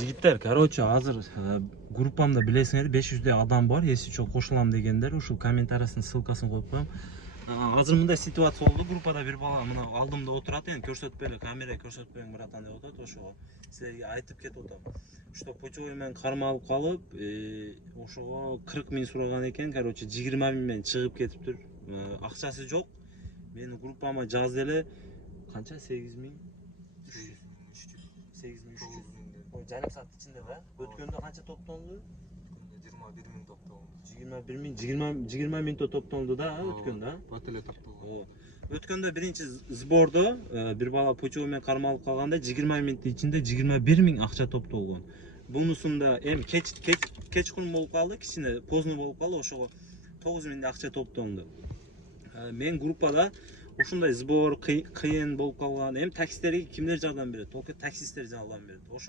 Жигиттер, короче, азыр группамда билесиңер 500 адам бар. Если чо кошулам дегендер, ушул комментариясынын ссылкасын коюп коем. Азыр мындай ситуация болду. Группада бир бала мына алдымда отурат, эми көрсөтпөйлө, камера көрсөтпөйүң братан деп атат. Ошого силерге айтып кетип атам. Что почой менен кармалып калып, ошого 40 миң сураган экен. Короче, 20 миң менен чыгып кетиптир. Акчасы жок. Менин группама жаз деле канча? 8 миң 8300. Жарым саат ичинде да? Өткөндө канча топтолду? 21 миң топтолду. 20 миң топтолду да, өткөндө. Бат эле топтолду. Өткөндө биринчи сбордо бир бала почой менен кармалып калганда 20 минуттун ичинде 21 миң акча топтолгон. Бунусунда эми кечкурун болуп калды, кичине поздно болуп калды, ошого 9 миң акча топтолду. Мен группада ушундай сбор кыйын болуп калган. Эми таксисттерге кимдер жардам берет? Только таксисттер жардам берет.